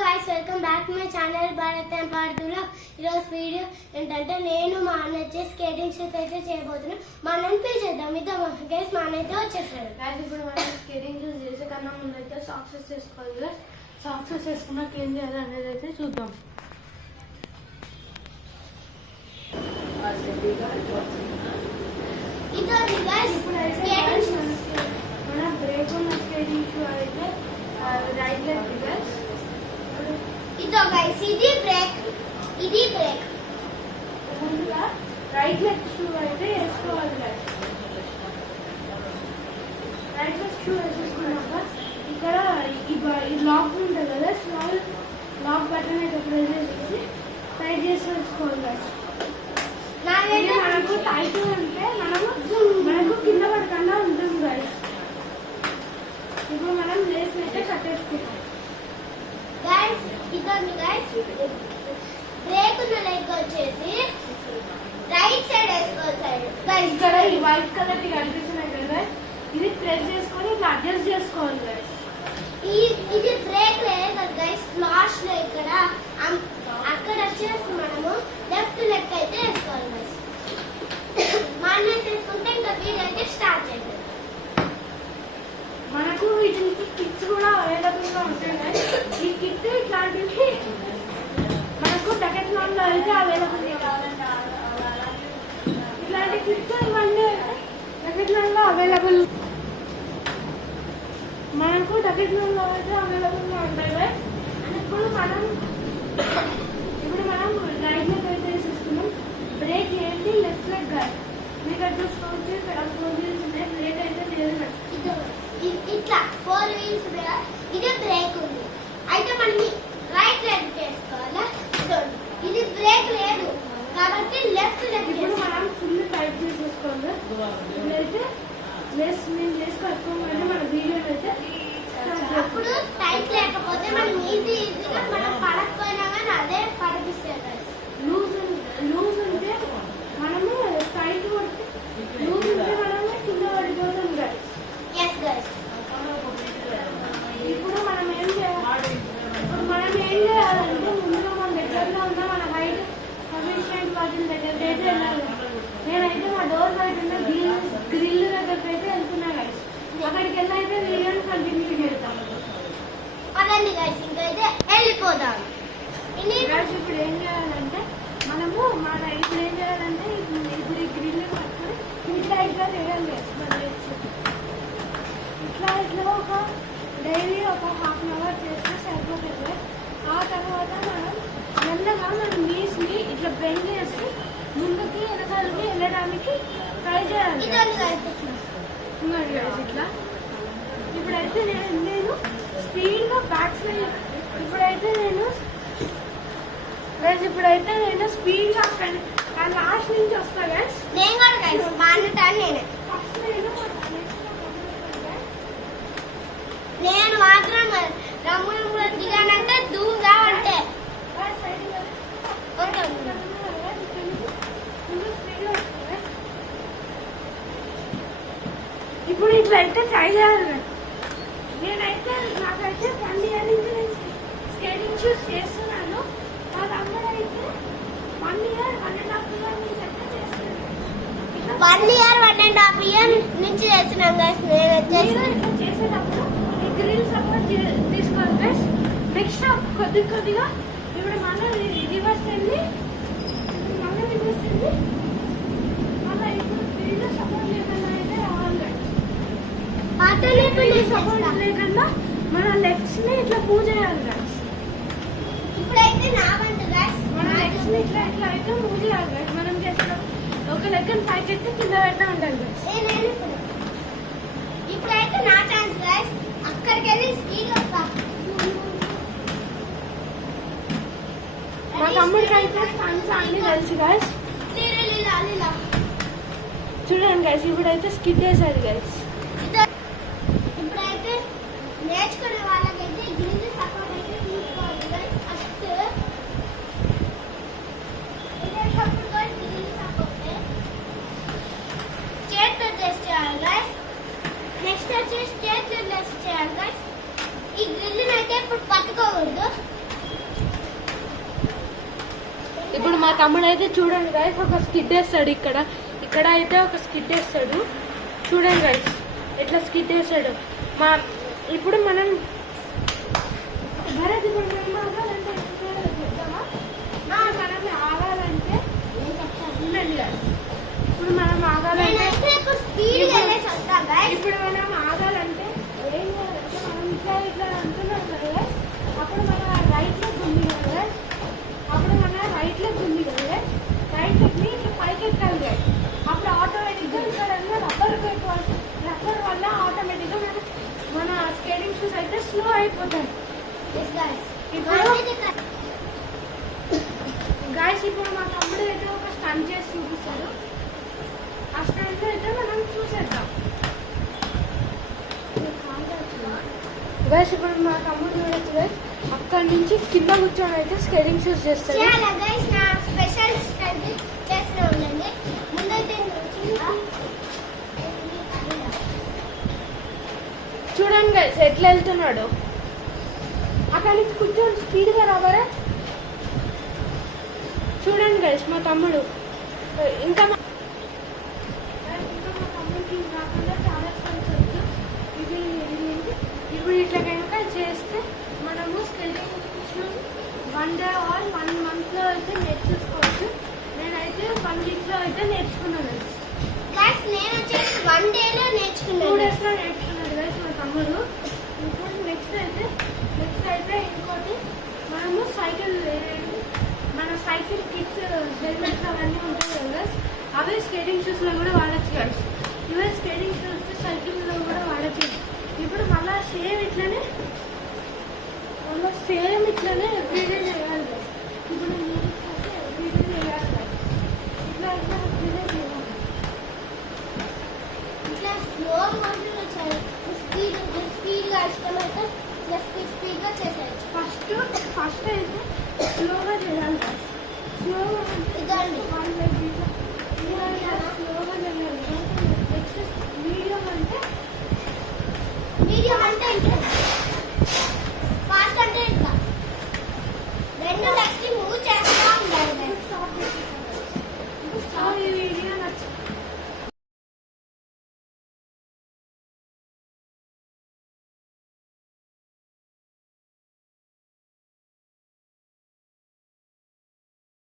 guys, welcome back to my channel Bharat and Parthula. ఈరోజు video ఏంటంటే నేను మా అన్న వచ్చి స్కేటింగ్ షూట్ అయితే చేయబోతున్నాను. మా అన్నని పిలిచేద్దాం. ఇద్దాం గైస్, మా అన్న అయితే వచ్చేసాడు. గైస్ ఇప్పుడు మనం స్కేటింగ్ షూట్ చేసే కన్నా ముందు అయితే సాక్సెస్ చేసుకోవాలి కదా. సాక్సెస్ వేసుకున్నాక ఏం చేయాలి అనేది అయితే చూద్దాం. మన బ్రేక్ ఉన్న స్కేటింగ్ షూ అయితే రైట్ లెగ్ గైస్. ఇదో గైస్, ఇది బ్రేక్. ముందుగా రైట్ లెగ్ షూ అయితే వేసుకోవాలి గైస్. రైట్ లెగ్ షూ వేసేసుకున్నాక ఇక్కడ ఈ లాక్ ఉంటుంది కదా, లాక్ బటన్ అయితే ప్రెస్ చేసేసి టైట్ చేసి వేసుకోవాలి గైస్. మనకు టైట్ అంటే మనకు కింద పడకుండా ఉంటుంది గైస్. ఇప్పుడు మనం లేస్ అయితే కట్టేసుకుంటాం గైస్. ఇదండి గైస్, బ్రేక్ ఉన్న లెగ్ వచ్చేసి రైట్ సైడ్ వేసుకోవాలి గైస్. ఇక్కడ ఈ వైట్ కలర్ కనిపిస్తున్నాయి కదా, ఇది ప్రెస్ చేసుకొని ఇట్లా అడ్జస్ట్ చేసుకోవాలి గైస్. ఇది బ్రేక్ లేదు గైస్, లాస్ట్ లో ఇక్కడ అక్కడ వచ్చేసి మనము లెఫ్ట్ లెగ్ అయితే వేసుకోవాలి గైస్. మనం తీసుకుంటే ఇంకా వీడియో అయితే స్టార్ట్ చేద్దాం. మనకు వీటికి కిట్స్ కూడా అవైలబుల్ గా ఉంటాయి గైస్. ఈ కిట్ ఇట్లాంటివి మనకు డెకాథ్లాన్ లో అయితే అవైలబుల్ ఇట్లాంటి కిట్స్ ఇవన్నీ డెకాథ్లాన్ లో అవైలబుల్ మనకు డెకాథ్లాన్ లో అయితే అవైలబుల్ గా ఉంటాయి గైస్. ఇప్పుడు మనం రైట్ లెగ్ అయితే వేసేసుకున్నాం. బ్రేక్ ఏంటి లెఫ్ట్ లెగ్ గైస్. మీకు అక్కడ చూసుకోవచ్చు, ఇక్కడ 4 వీల్స్ ఉన్నాయి. బ్రేక్ అయితే లేదు. ఇట్లా 4 వీల్స్ ఇదే బ్రేక్ ఉంది. అయితే మనం రైట్ లెగ్ వేసుకోవాలా. ఇది బ్రేక్ లేదు కాబట్టి లెఫ్ట్ లెగ్. ఇప్పుడు మనం ఫుల్ టైట్ చేసేసుకోవాలి. ఇప్పుడైతే నేను చేసుకోవాలి మన వీడియో అయితే. అప్పుడు టైట్ లేకపోతే మనం ఈజీగా మనం పడకపోయినా కానీ అదే పడిపిస్తుంది. లూజ్ ఉంటే మనము టైట్ కొడితే, లూజ్ ఉంటే మనము కింద పడిపోతాం గైస్. yes guys. ఇప్పుడు మనం ఏం చేయాలంటే ముందుగా మన దగ్గరలో ఉన్న మన హైట్ సఫిషియెంట్ వాటిని దగ్గరికి అయితే వెళ్ళాలి. నేనైతే మా డోర్ బయట ఉన్న గ్రిల్ దగ్గరికి అయితే వెళ్తున్నా గైస్. అక్కడికి వెళ్ళి అయితే వీడియోని కంటిన్యూ చేద్దాం. అదండి గైస్, ఇంకైతే వెళ్ళిపోదాం. ఇప్పుడు ఏం చేయాలంటే మనము ఇప్పుడు ఏం చేయాలంటే ఇప్పుడు ఈ గ్రిల్ పట్టుకొని ఇట్లా చేయాలి. ఇట్లా ఒక డైలీ ఒక ½ అవర్ చేస్తే సరిపోతుంది. ఆ తర్వాత మనం మెల్లగా మన నీస్ని ఇట్లా బెండ్ చేసి ముందుకి వెనకాలకి వెళ్ళడానికి ట్రై చేయాలి. ఇట్లా ఇప్పుడైతే నేను స్పీడ్గా బ్యాక్ సైడ్ ఇప్పుడైతే నేను స్పీడ్గా లాస్ట్ నుంచి వస్తా గైస్. నేను కూడా గైస్ నేను మాత్రం రంగులు దిగానంటే దూగా అంటే ఇప్పుడు ఇట్లా అయితే ట్రై చేయాలి. నాకైతే 1 ఇయర్ నుంచి నేను స్కేటింగ్ షూస్ చేస్తున్నాను. వాళ్ళందరూ అయితే 1 ఇయర్ 1.5 ఇయర్ నుంచి అయితే చేస్తున్నాను. 1 ఇయర్ 1.5 ఇయర్ నుంచి చేస్తున్నాం గైస్. నేను ఇట్లా చేసేటప్పుడు ఈ గ్రిల్ సపోర్ట్ తీసుకోవాలి గైస్. నెక్స్ట్ కొద్దిగా ఇప్పుడు మళ్ళీ రివర్స్ వెళ్ళి మళ్ళీ ఇప్పుడు గ్రిల్ సపోర్ట్ లేకుండా అయితే రావాలి గైస్. సపోర్ట్ లేకుండా మన లెగ్స్ ని ఇట్లా మూవ్ చేయాలి గైస్. ఇప్పుడైతే నా వంట గైస్, మన లెగ్స్ ని ఇట్లా అయితే మూవ్ చేయాలి గైస్. మనం చేస్తాం ఒక లెగ్ పైకి ఎత్తి కింద పెడతా ఉండాలి గైస్. ఇప్పుడైతే నా ఛాన్స్ గైస్. అక్కడికి వెళ్ళి స్పీడ్ వస్తా. మా తమ్ముడికి అయితే స్టంట్స్ అన్ని తెలుసు గైస్. చూడండి గైస్, ఇప్పుడైతే స్కిడ్ చేశారు గైస్. ఇప్పుడైతే నేర్చుకునే వాళ్ళకైతే గ్రిల్ సపోర్ట్ అయితే తీసుకోవాలి గైస్. ఫస్ట్ ఇదే సపోర్ట్ గ్రిల్ సపోర్ట్ చేతితో టెస్ట్ చేయాలి గైస్. నెక్స్ట్ వచ్చేసి చేతితో టెస్ట్ చేయాలి గైస్. ఈ గ్రిల్ అయితే ఇప్పుడు పట్టుకోకూడదు. తమ్ముడు అయితే చూడండి గైస్ ఒక స్కిడ్ వేస్తాడు ఇక్కడ అయితే ఒక స్కిడ్ వేస్తాడు చూడండి గైస్ ఎట్లా స్కిడ్ వేస్తాడు ఇప్పుడు మనం భరత్ ఇప్పుడు మనం ఆగాలంటే చెప్తామా మనం ఆగాలంటే ఉండండి గైస్ ఇప్పుడు మనం ఆగాలంటే ఇప్పుడు మనం ఆగాలంటే ఏం చేయాలంటే మనం ఇట్లా అంటున్నాం కదా అప్పుడు మన రైట్లోకి ఉంది కదా రైట్లోకి ఇట్లా పైకి ఎక్కాలి కదా అప్పుడు ఆటోమేటిక్గా ఇక్కడ రబ్బర్ వల్ల ఆటోమేటిక్గా మన స్కేటింగ్ షూస్ అయితే స్లో అయిపోతాయి గాయస్ ఇప్పుడు మా తమ్ముడు అయితే ఒక స్టంట్ చేసి చూపిస్తాడు ఆ స్టంట్ అయితే మనం చూసేద్దాం గైస్ ఇప్పుడు మా తమ్ముడు చూడొచ్చు గైస్ అక్కడి నుంచి కింద కూర్చొని అయితే స్కేటింగ్ షూస్ చేస్తాడు చూడండి గైస్ ఎట్లా వెళ్తున్నాడు అక్కడి నుంచి కూర్చొని స్పీడ్గా రాబరా చూడండి గైస్ మా తమ్ముడు ఇంకా మా తమ్ముడికి కాకుండా చాలా స్టంట్స్ వచ్చు ఇప్పుడు ఇట్లా కనుక చేస్తే మనము స్కేటింగ్ షూస్ 1 డే ఆర్ 1 మంత్లో అయితే నేర్చుకోవచ్చు నేనైతే 1 వీక్లో అయితే నేర్చుకున్నాను నేను వచ్చేసి 1 డేలో 2 నేర్చుకున్నాను డేస్లో నేర్చుకున్నాడు గైస్ మా తమ్ముడు ఇప్పుడు నెక్స్ట్ అయితే ఇంకోటి మనము మన సైకిల్ కిట్స్ హెల్మెట్స్ అవన్నీ ఉంటాయి కదా గైస్ అవే స్కేటింగ్ షూస్లో కూడా వాడచ్చు గైస్ ఇవే స్కేటింగ్ షూస్ సైకిల్లో కూడా వాడచ్చు ఇప్పుడు మళ్ళీ సేమ్ ఇట్లనే ఎవ్రీడే చేయాలి గైస్ ఇప్పుడు ఎవ్రీడే చేయాలి గైస్ ఇట్లా ఎవ్రీడే చేయాలి ఇట్లా స్లో మోషన్ వచ్చాయి స్పీడ్గా ఇష్టమైతే ఇట్లా స్పీడ్గా చేసేయచ్చు ఫస్ట్ అయితే స్లోగా చేయాలి గైస్ స్లోగా ఇదండి స్లోగా చేయాలి నెక్స్ట్ మీడియం అంటే ఇట్లా